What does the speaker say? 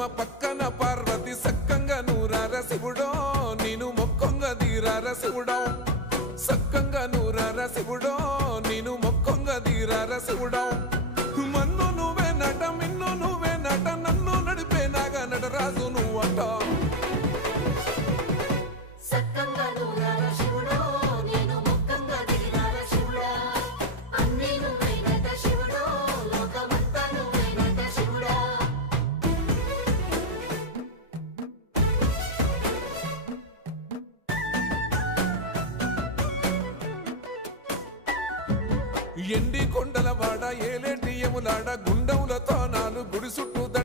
పద్మ పక్కన పార్వతి సక్కంగా నూరార శివుడో నేను మొక్కొంగ దీరార శివుడో సక్కంగా నూరార శివుడో నేను మొక్కొంగ దీరార శివుడో మన్ను నువ్వే నట మిన్ను నువ్వే నట నన్ను నడిపే నాగా నటరాజు నువ్వంట ఎండి కొండల వాడ ఏలేటి యములాడ